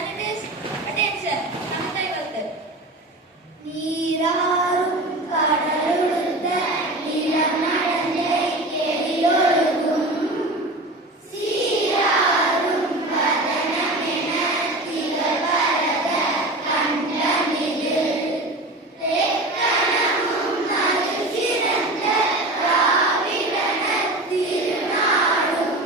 standard is attention. Namaste Kalthu. நீராறும் கடலுடுத்த நிலம் நடந்தை கெளியொழுகும் சீராறும் வதனமென திகழ்வரத கண்டமிதில் தெக்கணமும் அது சிறந்த திராவிடனத் திருநாடும்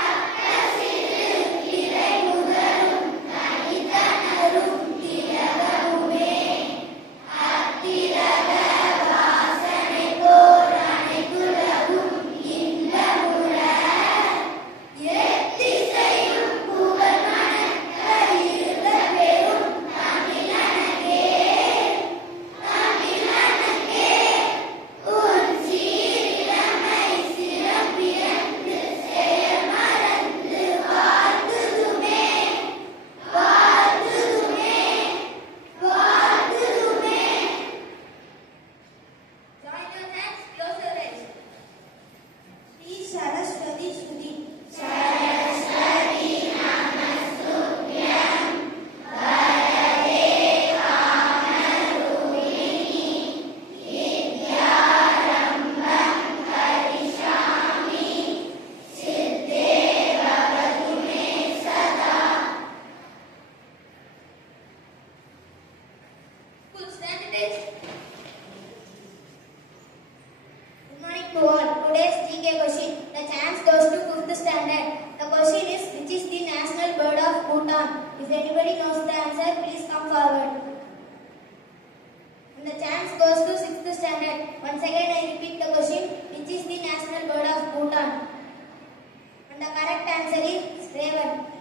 அக்கசிறு திரை முதலும் தனித்தனரும் திலகமுமே அத்திலக வாசனை போர் அனைத்துலகும் இன்பமுற எத்திசையும் புகழ் மணக்க இருந்த பெரும் தமிழனகே உன் சீரிழமை சிறப்பிறந்து செயல் மறந்து வாழ்த்துதுமே வாழ்த்துதுமே வாழ்த்துதுமே. Join your hands, close your eyes. Shri Saraswati Stuti. Saraswati Namastuvyam Varade Kamarupini Vidyarambam Karishami Siddhe Bhavatu Me Sada. Full standard is. Good morning to all. Today's GK question. The chance goes to 5th standard. The question is, which is the national bird of Bhutan? If anybody knows the answer, please come forward. And the chance goes to 6th standard. Once again I repeat the question, which is the national bird of Bhutan? And the correct answer is raven.